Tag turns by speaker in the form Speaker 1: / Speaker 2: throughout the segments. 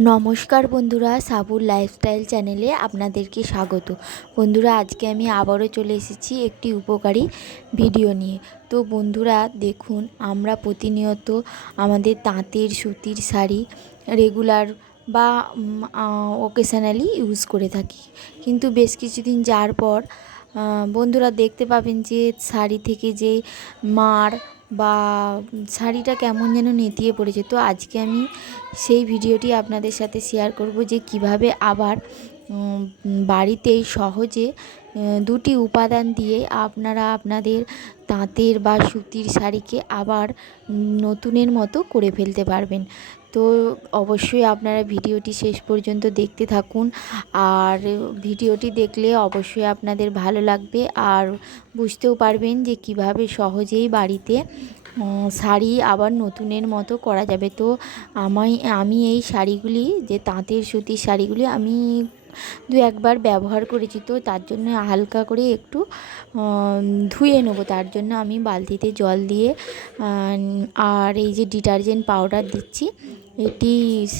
Speaker 1: নমস্কার বন্ধুরা, সাবুর লাইফস্টাইল চ্যানেলে আপনাদেরকে স্বাগত। বন্ধুরা, আজকে আমি আবারও চলে এসেছি একটি উপকারী ভিডিও নিয়ে। তো বন্ধুরা, দেখুন, আমরা প্রতিনিয়ত আমাদের তাঁতের, সুতির শাড়ি রেগুলার বা ওকেশনালি ইউজ করে থাকি। কিন্তু বেশ কিছুদিন যাওয়ার পর বন্ধুরা দেখতে পাবেন যে শাড়ি থেকে যে মার বা শাড়িটা কেমন যেন নেতিয়ে পড়েছে। তো আজকে আমি সেই ভিডিওটি আপনাদের সাথে শেয়ার করব যে কীভাবে আবার বাড়িতেই সহজে দুটি উপাদান দিয়ে আপনারা আপনাদের তাঁতের বা সুতির শাড়িকে আবার নতুনের মতো করে ফেলতে পারবেন। তো অবশ্যই আপনারা ভিডিওটি শেষ পর্যন্ত দেখতে থাকুন। আর ভিডিওটি দেখলে অবশ্যই আপনাদের ভালো লাগবে। আর বুঝতেও পারবেন যে কীভাবে সহজেই বাড়িতে শাড়ি আবার নতুনের মতো করা যাবে। তো আমায়, আমি এই শাড়িগুলি, যে তাঁতের সুতির শাড়িগুলি আমি দু একবার ব্যবহার করেছি, তো তার জন্য হালকা করে একটু ধুয়ে নেব। তার জন্য আমি বালতিতে জল দিয়ে আর এই যে ডিটারজেন্ট পাউডার দিচ্ছি, এটি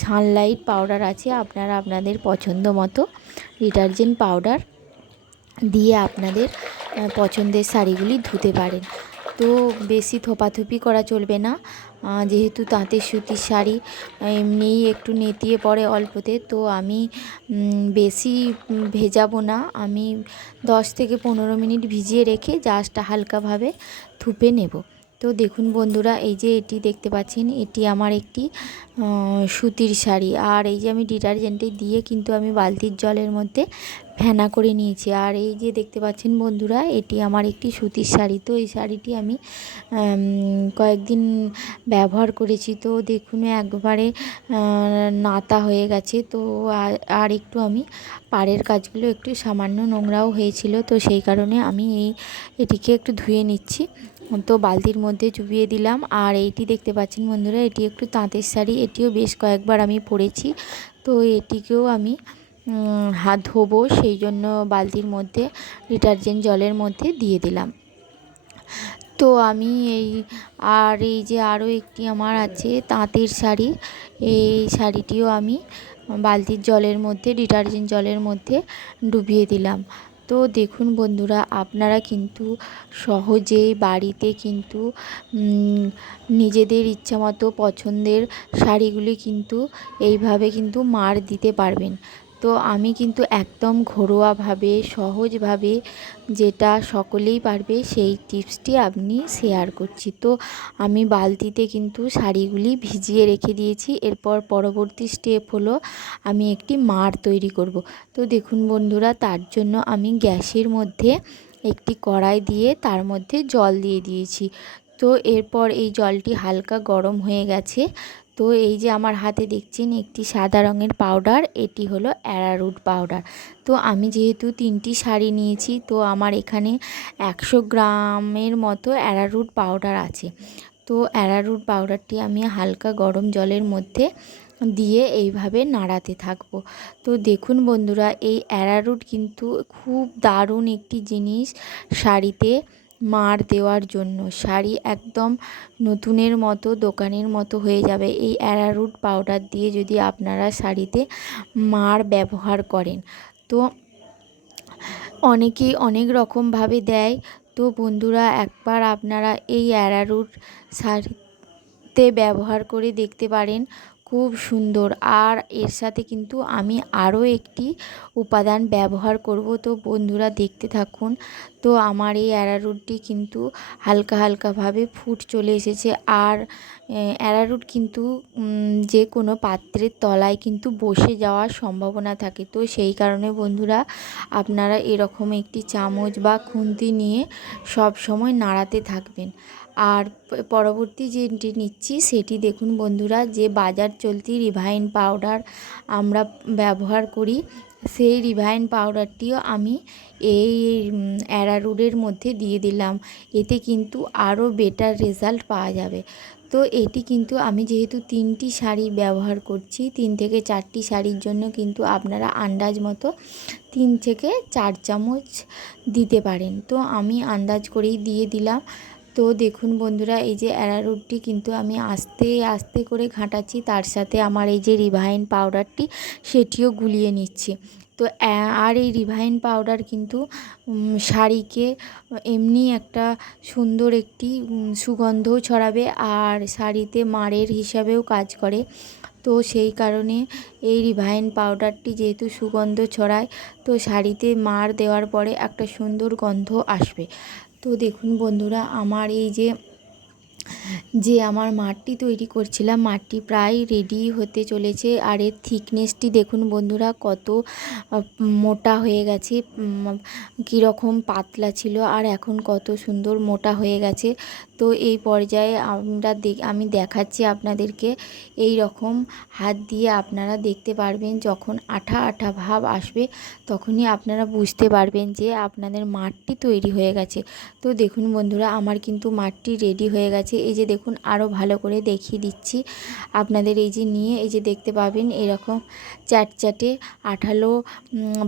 Speaker 1: সানলাইট পাউডার আছে, আপনারা আপনাদের পছন্দ মতো ডিটারজেন্ট পাউডার দিয়ে আপনাদের পছন্দের শাড়িগুলি ধুতে পারেন। তো বেশি থোপাথুপি করা চলবে না। যেহেতু তাঁতের সুতির শাড়ি, এমনিই একটু নেতিয়ে পড়ে অল্পতে, তো আমি বেশি ভেজাবো না। আমি দশ থেকে পনেরো মিনিট ভিজিয়ে রেখে জাস্ট হালকাভাবে থুপে নেব। তো দেখুন বন্ধুরা, এই যে এটি দেখতে পাচ্ছেন, এটি আমার একটি সুতির শাড়ি। আর এই যে আমি ডিটারজেন্টে দিয়ে কিন্তু আমি বালতির জলের মধ্যে ফেনা করে নিয়েছি। আর এই যে দেখতে পাচ্ছেন বন্ধুরা, এটি আমার একটি সুতির শাড়ি। তো এই শাড়িটি আমি কয়েকদিন ব্যবহার করেছি। তো দেখুন, একবারে নাতা হয়ে গেছে। তো আর একটু আমি পাড়ের কাজগুলো একটু সামান্য নোংরাও হয়েছিল। তো সেই কারণে আমি এই, এটিকে একটু ধুয়ে নিচ্ছি। তো বালতির মধ্যে চুবিয়ে দিলাম। আর এইটি দেখতে পাচ্ছেন বন্ধুরা, এটি একটু তাঁতের শাড়ি। এটিও বেশ কয়েকবার আমি পরেছি। তো এটিকেও আমি হাত ধোবো সেই জন্য বালতির মধ্যে, ডিটারজেন্ট জলের মধ্যে দিয়ে দিলাম। তো আমি এই, আর এই যে আরও একটি আমার আছে তাঁতের শাড়ি, এই শাড়িটিও আমি বালতির জলের মধ্যে, ডিটারজেন্ট জলের মধ্যে ডুবিয়ে দিলাম। তো দেখুন বন্ধুরা, আপনারা কিন্তু সহজেই বাড়িতে কিন্তু নিজেদের ইচ্ছামতো পছন্দের শাড়িগুলি কিন্তু এইভাবে কিন্তু মার দিতে পারবেন। তো আমি কিন্তু একদম ঘরোয়াভাবে, সহজভাবে যেটা সকলেই পারবে সেই টিপসটি আপনি শেয়ার করছি। তো আমি বালতিতে কিন্তু শাড়িগুলি ভিজিয়ে রেখে দিয়েছি। এরপর পরবর্তী স্টেপ হলো আমি একটি মার তৈরি করব। তো দেখুন বন্ধুরা, তার জন্য আমি গ্যাসের মধ্যে একটি কড়াই দিয়ে তার মধ্যে জল দিয়ে দিয়েছি। তো এরপর এই জলটি হালকা গরম হয়ে গেছে। তো এই যে আমার হাতে দেখছেন একটি সাদা রঙের পাউডার এটি হলো অ্যারারুট পাউডার তো আমি যেহেতু তিনটি শাড়ি নিয়েছি, তো আমার এখানে একশো গ্রামের মতো অ্যারারুট পাউডার আছে। তো অ্যারারুট পাউডারটি আমি হালকা গরম জলের মধ্যে দিয়ে এইভাবে নাড়াতে থাকব। তো দেখুন বন্ধুরা, এই অ্যারারুট কিন্তু খুব দারুণ একটি জিনিস শাড়িতে। মার দেওয়ার জন্য। শাড়ি একদম নতুনের মতো, দোকানের মতো হয়ে যাবে। এই অ্যারারুট পাউডার দিয়ে যদি আপনারা শাড়িতে মার ব্যবহার করেন, তো অনেকেই অনেক রকমভাবে দেয়। তো বন্ধুরা, একবার আপনারা এই অ্যারারুট শাড়িতে ব্যবহার করে দেখতে পারেন। খুব সুন্দর। আর এর সাথে কিন্তু আমি আরও একটি উপাদান ব্যবহার করব। তো বন্ধুরা দেখতে থাকুন। তো আমার এই অ্যারারুটটি কিন্তু হালকা হালকাভাবে ফুট চলে এসেছে। আর অ্যারারুট কিন্তু যে কোনো পাত্রের তলায় কিন্তু বসে যাওয়ার সম্ভাবনা থাকে। তো সেই কারণে বন্ধুরা আপনারা এরকম একটি চামচ বা খুন্তি নিয়ে সব সময় নাড়াতে থাকবেন। আর পরবর্তী যেটি নিচ্ছি সেটি দেখুন বন্ধুরা, যে বাজার চলতি রিভাইন পাউডার আমরা ব্যবহার করি, সেই রিভাইন পাউডারটিও আমি এই অ্যারারুডের মধ্যে দিয়ে দিলাম। এতে কিন্তু আরও বেটার রেজাল্ট পাওয়া যাবে। তো এটি কিন্তু আমি যেহেতু তিনটি শাড়ি ব্যবহার করছি, তিন থেকে চারটি শাড়ির জন্য কিন্তু আপনারা আন্দাজ মতো তিন থেকে চার চামচ দিতে পারেন। তো আমি আন্দাজ করেই দিয়ে দিলাম। তো দেখুন বন্ধুরা, এই যে অ্যারারুটটি কিন্তু আমি আস্তে আস্তে করে ঘাঁটাচ্ছি। তার সাথে আমার এই যে রিভাইন পাউডারটি, সেটিও গুলিয়ে নিচ্ছি। তো আর এই রিভাইন পাউডার কিন্তু শাড়িকে এমনি একটা সুন্দর একটি সুগন্ধও ছড়াবে আর শাড়িতে মারের হিসাবেও কাজ করে। তো সেই কারণে এই রিভাইন পাউডারটি যেহেতু সুগন্ধ ছড়ায়, তো শাড়িতে মার দেওয়ার পরে একটা সুন্দর গন্ধ আসবে। তো দেখুন বন্ধুরা আমার এই যে যে আমার মাঠটি তৈরি করছিলাম, মাঠটি প্রায় রেডি হতে চলেছে। আর এর থিকনেসটি দেখুন বন্ধুরা, কত মোটা হয়ে গেছে কীরকম পাতলা ছিল, আর এখন কত সুন্দর মোটা হয়ে গেছে। তো এই পর্যায়ে আমরা আমি দেখাচ্ছি আপনাদেরকে এই রকম হাত দিয়ে আপনারা দেখতে পারবেন, যখন আঠা আঠা ভাব আসবে, তখনই আপনারা বুঝতে পারবেন যে আপনাদের মাঠটি তৈরি হয়ে গেছে। তো দেখুন বন্ধুরা, আমার কিন্তু মাঠটি রেডি হয়ে গেছে এই যে দেখুন আরও ভালো করে দেখিয়ে দিচ্ছি। আপনাদের এই যে নিয়ে, এই যে দেখতে পাবেন এরকম চ্যাটচ্যাটে আঠালো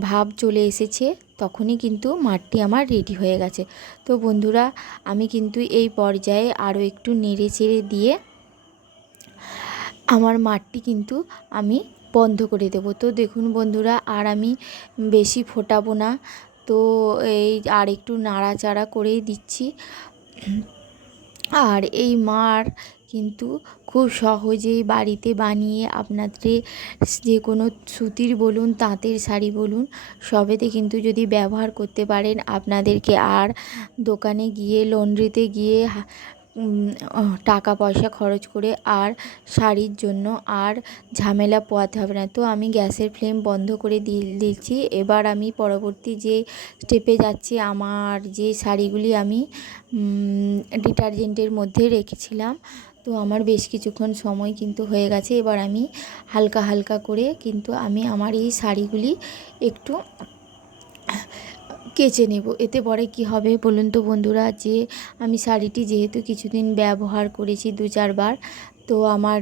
Speaker 1: ভাব চলে এসেছে। তখনই কিন্তু মাঠটি আমার রেডি হয়ে গেছে। তো বন্ধুরা, আমি কিন্তু এই পর্যায়ে আরও একটু নেড়ে চেড়ে দিয়ে আমার মাঠটি কিন্তু আমি বন্ধ করে দেব। তো দেখুন বন্ধুরা, আর আমি বেশি ফোটাবো না। তো এই আর একটু নাড়াচাড়া করেই দিচ্ছি। আর এই মার কিন্তু খুব সহজেই বাড়িতে বানিয়ে আপনাদের যে কোনো সুতির বলুন, তাঁতের শাড়ি বলুন, সবেতে কিন্তু যদি ব্যবহার করতে পারেন, আপনাদেরকে আর দোকানে গিয়ে, লন্ড্রিতে গিয়ে টাকা পয়সা খরচ করে আর শাড়ির জন্য আর ঝামেলা পোয়াতে হবে না। তো আমি গ্যাসের ফ্লেম বন্ধ করে দি- দিচ্ছি। এবার আমি পরবর্তী যে স্টেপে যাচ্ছি, আমার যে শাড়িগুলি আমি ডিটারজেন্টের মধ্যে রেখেছিলাম, তো আমার বেশ কিছুক্ষণ সময় কিন্তু হয়ে গেছে। এবার আমি হালকা হালকা করে কিন্তু আমি আমার এই শাড়িগুলি একটু কেচে নেব। এতে পরে কি হবে বলুন তো বন্ধুরা? যে আমি শাড়িটি যেহেতু কিছুদিন ব্যবহার করেছি দু চারবার তো আমার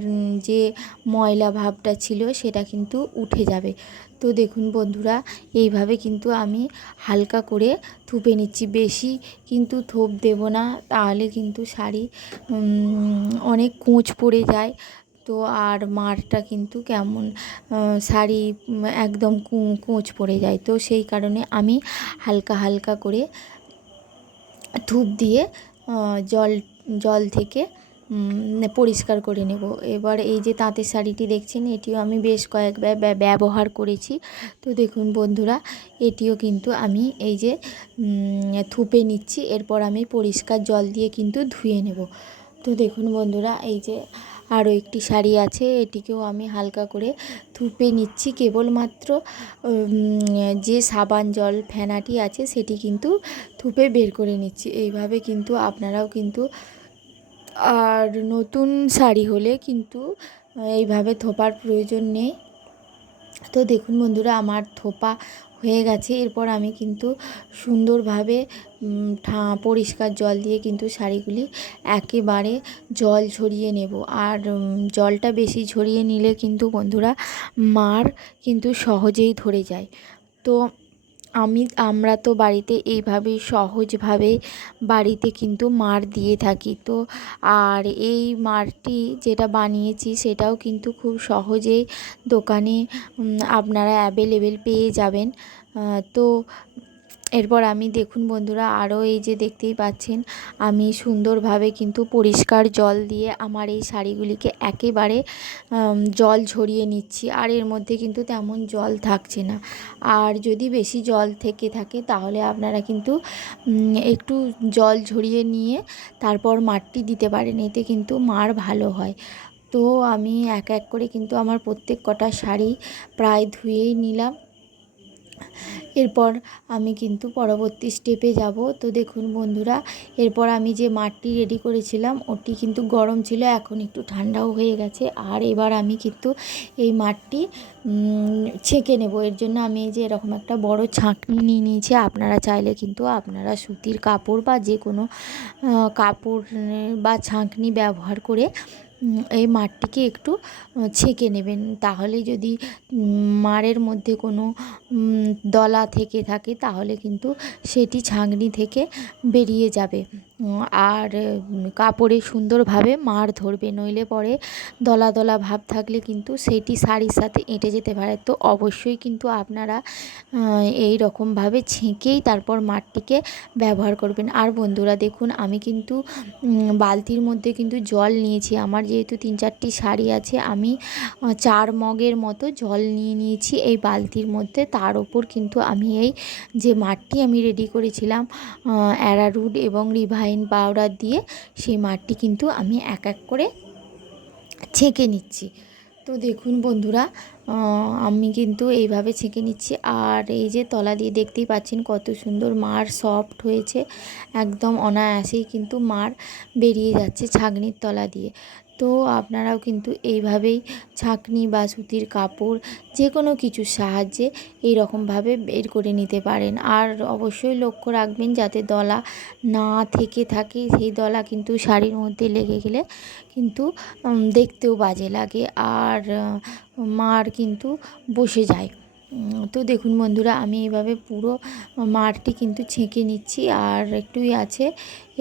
Speaker 1: যে ময়লা ভাবটা ছিল সেটা কিন্তু উঠে যাবে। তো দেখুন বন্ধুরা, এইভাবে কিন্তু আমি হালকা করে থুপে নিচ্ছি। বেশি কিন্তু থোপ দেব না, তাহলে কিন্তু শাড়ি অনেক কোঁচ পড়ে যায়। তো আর মারটা কিন্তু কেমন? শাড়ি একদম কোঁচ পড়ে যায়। তো সেই কারণে আমি হালকা হালকা করে ধূপ দিয়ে জল জল থেকে পরিষ্কার করে নেব। এবার এই যে তাঁতের শাড়িটি দেখছেন, এটিও আমি বেশ কয়েকবার ব্যা- ব্যবহার করেছি। তো দেখুন বন্ধুরা, এটিও কিন্তু আমি এই যে থুপে নিচ্ছি। এরপর আমি পরিষ্কার জল দিয়ে কিন্তু ধুয়ে নেব। তো দেখুন বন্ধুরা, এই যে আরও একটি শাড়ি আছে, এটিকেও আমি হালকা করে থুপে নিচ্ছি। কেবলমাত্র যে সাবান জল ফেনাটি আছে, সেটি কিন্তু থুপে বের করে নিচ্ছি। এইভাবে কিন্তু আপনারাও কিন্তু আর নতুন শাড়ি হলে কিন্তু এইভাবে থোপার প্রয়োজন নেই। তো দেখুন বন্ধুরা, আমার থোপা হয়ে গেছে। এরপর আমি কিন্তু সুন্দরভাবে পরিষ্কার জল দিয়ে কিন্তু শাড়িগুলি একেবারে জল ঝরিয়ে নেব। আর জলটা বেশি ঝরিয়ে নিলে কিন্তু বন্ধুরা মার কিন্তু সহজেই ধরে যায়। তো আমি, আমরা তো বাড়িতে এইভাবেই সহজভাবে বাড়িতে কিন্তু মার দিয়ে থাকি। তো আর এই মারটি যেটা বানিয়েছি সেটাও কিন্তু খুব সহজেই দোকানে আপনারা অ্যাভেলেবেল পেয়ে যাবেন। তো এরপর আমি দেখুন বন্ধুরা, আরও এই যে দেখতেই পাচ্ছেন, আমি সুন্দরভাবে কিন্তু পরিষ্কার জল দিয়ে আমার এই শাড়িগুলিকে একেবারে জল ঝরিয়ে নিচ্ছি। আর এর মধ্যে কিন্তু তেমন জল থাকছে না। আর যদি বেশি জল থেকে থাকে, তাহলে আপনারা কিন্তু একটু জল ঝরিয়ে নিয়ে তারপর মারটি দিতে পারেন, এতে কিন্তু মার ভালো হয়। তো আমি এক এক করে কিন্তু আমার প্রত্যেক কটা শাড়ি প্রায় ধুয়েই নিলাম। এরপর আমি কিন্তু পরবর্তী স্টেপে যাব। তো দেখুন বন্ধুরা, এরপর আমি যে মাঠটি রেডি করেছিলাম, ওটি কিন্তু গরম ছিল, এখন একটু ঠান্ডাও হয়ে গেছে। আর এবার আমি কিন্তু এই মাঠটি ছেঁকে নেব। এর জন্য আমি যে এরকম একটা বড় ছাঁকনি নিয়ে নিয়েছি। আপনারা চাইলে কিন্তু আপনারা সুতির কাপড় বা যে কোনো কাপড় বা ছাঁকনি ব্যবহার করে এই মাঠটিকে একটু ছেঁকে নেবেন। তাহলে যদি মাড়ের মধ্যে কোনো দলা থেকে থাকে, তাহলে কিন্তু সেটি ছাঁকনি থেকে বেরিয়ে যাবে। আর কাপড়ে সুন্দরভাবে মার ধরবে, নইলে পরে দলা দলা ভাব থাকলে কিন্তু সেটি শাড়ির সাথে এঁটে যেতে পারে। তো অবশ্যই কিন্তু আপনারা এই রকমভাবে ছেঁকেই তারপর মারটিকে ব্যবহার করবেন। আর বন্ধুরা দেখুন, আমি কিন্তু বালতির মধ্যে কিন্তু জল নিয়েছি। আমার যেহেতু তিন চারটি শাড়ি আছে, আমি চার মগের মতো জল নিয়ে নিয়েছি এই বালতির মধ্যে। তার ওপর কিন্তু আমি এই যে মাঠটি আমি রেডি করেছিলাম অ্যারারুট এবং রিভাইন পাউডার দিয়ে সেই মাঠটি কিন্তু আমি এক এক করে ছেঁকে নিচ্ছি। তো দেখুন বন্ধুরা আমি কিন্তু এইভাবে ছেঁকে নিচ্ছি। আর এই যে তলা দিয়ে দেখতেই পাচ্ছেন কত সুন্দর মার সফট হয়েছে। একদম অনায়াসেই কিন্তু মার বেরিয়ে যাচ্ছে ছাগনির তলা দিয়ে। তো আপনারাও কিন্তু এইভাবেই ছাঁকনি বা সুতির কাপড় যে কোনো কিছুর সাহায্যে এই রকমভাবে বের করে নিতে পারেন। আর অবশ্যই লক্ষ্য রাখবেন যাতে দলা না থেকে থাকে, সেই দলা কিন্তু শাড়ির মধ্যে লেগে গেলে কিন্তু দেখতেও বাজে লাগে। আর মার কিন্তু বসে যায়। তো দেখুন বন্ধুরা, আমি এইভাবে পুরো মারটি কিন্তু ছেঁকে নিচ্ছি আর একটুই আছে।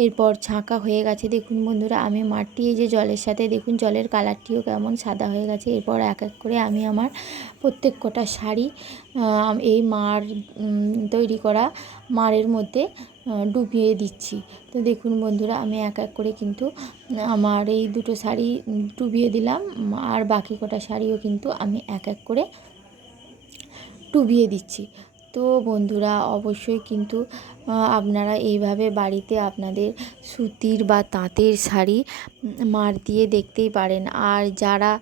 Speaker 1: এরপর ছাঁকা হয়ে গেছে। দেখুন বন্ধুরা, আমি মারটি এই যে জলের সাথে, দেখুন জলের কালারটিও কেমন সাদা হয়ে গেছে। এরপর এক এক করে আমি আমার প্রত্যেক কটা শাড়ি এই মার তৈরি করা মারের মধ্যে ডুবিয়ে দিচ্ছি। তো দেখুন বন্ধুরা, আমি এক এক করে কিন্তু আমার এই দুটো শাড়ি ডুবিয়ে দিলাম। আর বাকি কটা শাড়িও কিন্তু আমি এক এক করে ডুবিয়ে দিচ্ছি। তো বন্ধুরা অবশ্যই কিন্তু আপনারা এইভাবে বাড়িতে আপনাদের সুতির বা তাঁতের শাড়ি মার দিয়ে দেখতেই পারেন। আর যারা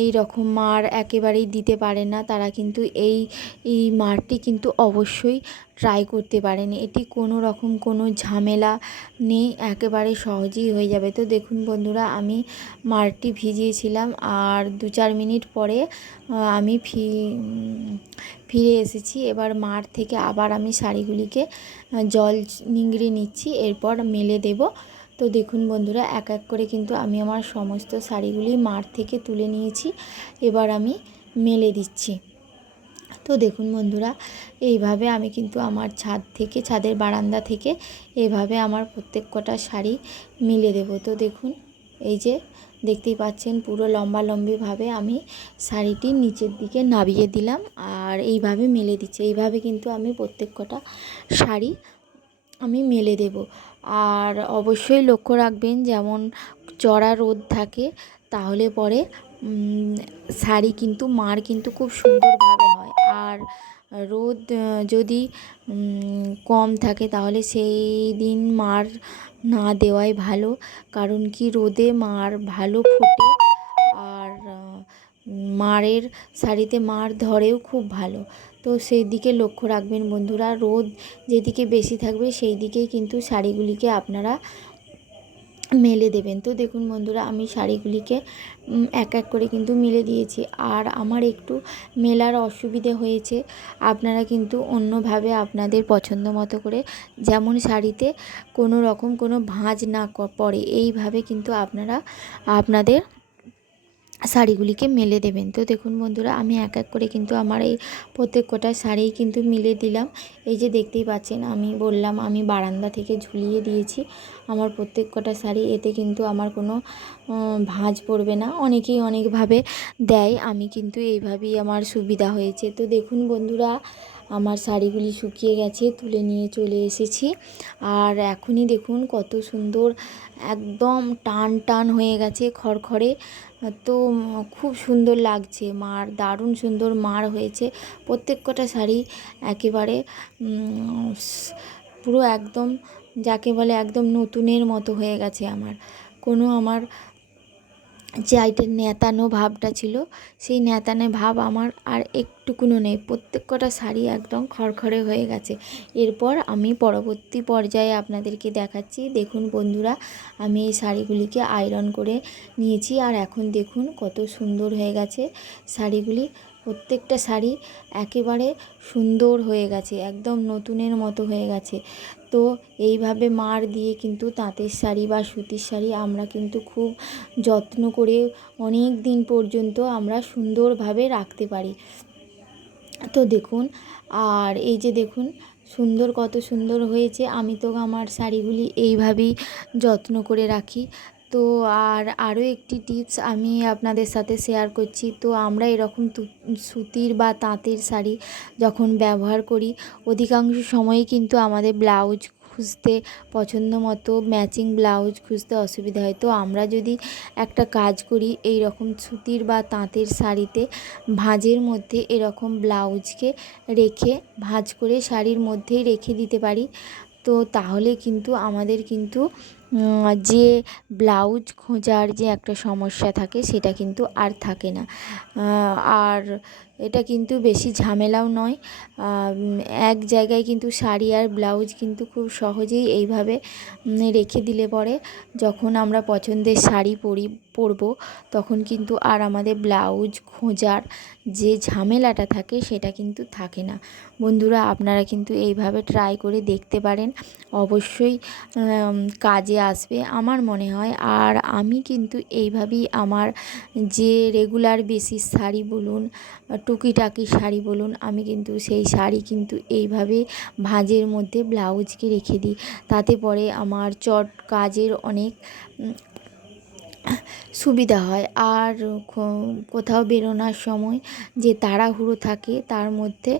Speaker 1: এই রকম মার একেবারেই দিতে পারেন না, তারা কিন্তু এই এই মারটি কিন্তু অবশ্যই ট্রাই করতে পারেন। এটি কোনো রকম কোনো ঝামেলা নেই, একেবারে সহজেই হয়ে যাবে। তো দেখুন বন্ধুরা, আমি মারটি ভিজিয়েছিলাম আর দু চার মিনিট পরে আমি ফি ফিরে এসেছি। এবার মার থেকে আবার আমি শাড়িগুলিকে জল নিংড়ে নিচ্ছি, এরপর মেলে দেব। তো দেখুন বন্ধুরা, এক এক করে কিন্তু আমি আমার সমস্ত শাড়িগুলি মার থেকে তুলে নিয়েছি, এবার আমি মেলে দিচ্ছি। তো দেখুন বন্ধুরা, এইভাবে আমি কিন্তু আমার ছাদ থেকে, ছাদের বারান্দা থেকে এইভাবে আমার প্রত্যেক কটা শাড়ি মিলে দেব। তো দেখুন, এই যে দেখতেই পাচ্ছেন, পুরো লম্বা লম্বিভাবে আমি শাড়িটি নিচের দিকে নাবিয়ে দিলাম আর এইভাবে মেলে দিচ্ছি। এইভাবে কিন্তু আমি প্রত্যেক কটা শাড়ি আমি মেলে দেব। আর অবশ্যই লক্ষ্য রাখবেন, যেমন চড়া রোদ থাকে, তাহলে পরে শাড়ি কিন্তু, মার কিন্তু খুব সুন্দরভাবে হয়। আর রোদ যদি কম থাকে, তাহলে সেই দিন মার না দেওয়াই ভালো। কারণ কি, রোদে মার ভালো ফোটে, আর মারের শাড়িতে মার ধরেও খুব ভালো। তো সেই দিকে লক্ষ্য রাখবেন বন্ধুরা, রোদ যেদিকে বেশি থাকবে সেই দিকেই কিন্তু শাড়িগুলিকে আপনারা মেলে দেবেন। তো দেখুন বন্ধুরা, আমি শাড়িগুলিকে এক এক করে কিন্তু মেলে দিয়েছি। আর আমার একটু মেলার অসুবিধে হয়েছে, আপনারা কিন্তু অন্যভাবে আপনাদের পছন্দ মতো করে যেমন শাড়িতে কোনো রকম কোনো ভাঁজ না পড়ে এইভাবে কিন্তু আপনারা আপনাদের শাড়িগুলিকে মেলে দেবেন। তো দেখুন বন্ধুরা, আমি এক এক করে কিন্তু আমার এই প্রত্যেক কটা শাড়ি কিন্তু মিলে দিলাম। এই যে দেখতেই পাচ্ছেন, আমি বললাম, আমি বারান্দা থেকে ঝুলিয়ে দিয়েছি আমার প্রত্যেক কটা শাড়ি। এতে কিন্তু আমার কোনো ভাঁজ পড়বে না। অনেকেই অনেকভাবে দেয়, আমি কিন্তু এইভাবেই আমার সুবিধা হয়েছে। তো দেখুন বন্ধুরা, আমার শাড়িগুলি শুকিয়ে গেছে, তুলে নিয়ে চলে এসেছি। আর এখনই দেখুন কত সুন্দর, একদম টান টান হয়ে গেছে, খড়খড়ে। তো খুব সুন্দর লাগছে। মার, দারুণ সুন্দর মার হয়েছে। প্রত্যেক কটা শাড়ি একেবারে পুরো একদম, যাকে বলে একদম নতুনের মতো হয়ে গেছে আমার। কোনো আমার যে আইটের নেতানো ভাবটা ছিল, সেই ন্যাতানে ভাব আমার আর একটুকুনও নেই। প্রত্যেক কটা শাড়ি একদম খড়খড়ে হয়ে গেছে। এরপর আমি পরবর্তী পর্যায়ে আপনাদেরকে দেখাচ্ছি। দেখুন বন্ধুরা, আমি এই শাড়িগুলিকে আয়রন করে নিয়েছি আর এখন দেখুন কত সুন্দর হয়ে গেছে শাড়িগুলি। প্রত্যেকটা শাড়ি একেবারে সুন্দর হয়ে গেছে, একদম নতুনের মতো হয়ে গেছে। তো এইভাবে মার দিয়ে কিন্তু তাঁতের শাড়ি বা সুতির শাড়ি আমরা কিন্তু খুব যত্ন করে অনেক দিন পর্যন্ত আমরা সুন্দরভাবে রাখতে পারি। তো দেখুন, আর এই যে দেখুন, সুন্দর কত সুন্দর হয়েছে। আমি তো আমার শাড়িগুলি এইভাবেই যত্ন করে রাখি। তো আর আরও একটি টিপস আমি আপনাদের সাথে শেয়ার করছি। তো আমরা এরকম সুতির বা তাঁতের শাড়ি যখন ব্যবহার করি, অধিকাংশ সময়ই কিন্তু আমাদের ব্লাউজ খুঁজতে পছন্দ মতো ম্যাচিং ব্লাউজ খুঁজতে অসুবিধা হয়। তো আমরা যদি একটা কাজ করি এই রকম সুতির বা তাঁতের শাড়িতে ভাঁজের মধ্যে এরকম ব্লাউজকে রেখে, ভাঁজ করে শাড়ির মধ্যেই রেখে দিতে পারি। তো তাহলে কিন্তু আমাদের কিন্তু যে ব্লাউজ খোঁজার যে একটা সমস্যা থাকে সেটা কিন্তু আর থাকে না। আর এটা কিন্তু বেশি ঝামেলাও নয়। এক জায়গায় কিন্তু শাড়ি আর ব্লাউজ কিন্তু খুব সহজেই এইভাবে রেখে দিলে পরে যখন আমরা পছন্দের শাড়ি পরি পরবো, তখন কিন্তু আর আমাদের ব্লাউজ, খোঁজার যে ঝামেলাটা থাকে সেটা কিন্তু থাকে না। বন্ধুরা, আপনারা কিন্তু এইভাবে ট্রাই করে দেখতে পারেন। অবশ্যই কাজে আসবে আমার মনে হয়। আর আমি কিন্তু এইভাবেই আমার যে রেগুলার বেসিস শাড়ি বলুন, টুকিটাকি শাড়ি বলুন, আমি কিন্তু সেই শাড়ি কিন্তু এইভাবে ভাঁজের মধ্যে ব্লাউজকে রেখে দিই। তাতে পরে আমার চট কাজের অনেক সুবিধা হয়। আর কোথাও বেরোনোর সময় যে তাড়াহুড়ো থাকে তার মধ্যে